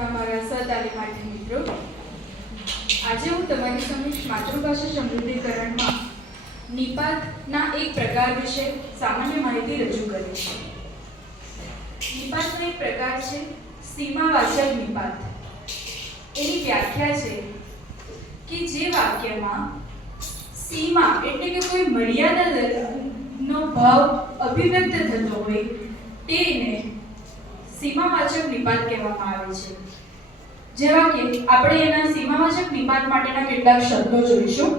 તથા મારા સહતાલીમાર્થી મિત્રો, આજે હું તમારી સમક્ષ માતૃભાષા સમૃદ્ધિકરણમાં નિપાતના એક પ્રકાર વિશે સામાન્ય માહિતી રજૂ કરીશ. નિપાતનો એક પ્રકાર છે સીમાવાચક નિપાત. એની વ્યાખ્યા છે કે જે વાક્યમાં સીમા એટલે કે કોઈ મર્યાદાનો ભાવ અભિવ્યક્ત થતો હોય તેને સીમાવાચક નિપાત કહેવામાં આવે છે. જેવા કે આપણે એના સીમાવાચક નિપાત માટેના કેટલાક શબ્દો જોઈશું.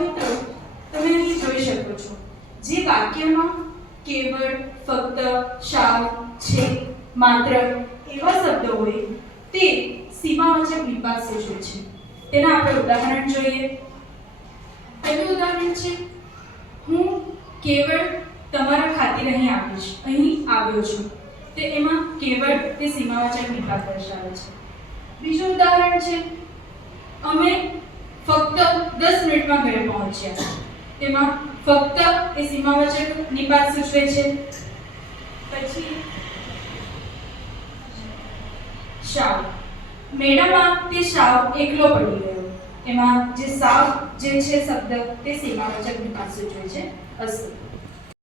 મિત્રો, તમે અહીં જોઈ શકો છો જે વાક્યમાં કેવળ, ફક્ત, સાવ, છે, માત્ર એવા શબ્દો હોય તે સીમાવાચક નિપાત સૂચવે છે. તેના આપણે ઉદાહરણ જોઈએ. પહેલું ઉદાહરણ છે, હું કેવળ તમારા ખાतिर અહીં આવ્યો છું. તે એમાં કેવળ તે સીમાવાચક નિપાત દર્શાવે છે. બીજું ઉદાહરણ છે, અમે ફક્ત 10 મિનિટમાં ઘરે પહોંચ્યા. તેમાં ફક્ત એ સીમાવાચક નિપાત સૂચવે છે. પછી સાવ, મેળામાં તે સાવ એકલો પડી ગયો. એમાં જે સાવ જે છે શબ્દ તે સીમાવાચક નિપાત સૂચવે છે. અસ્તુ.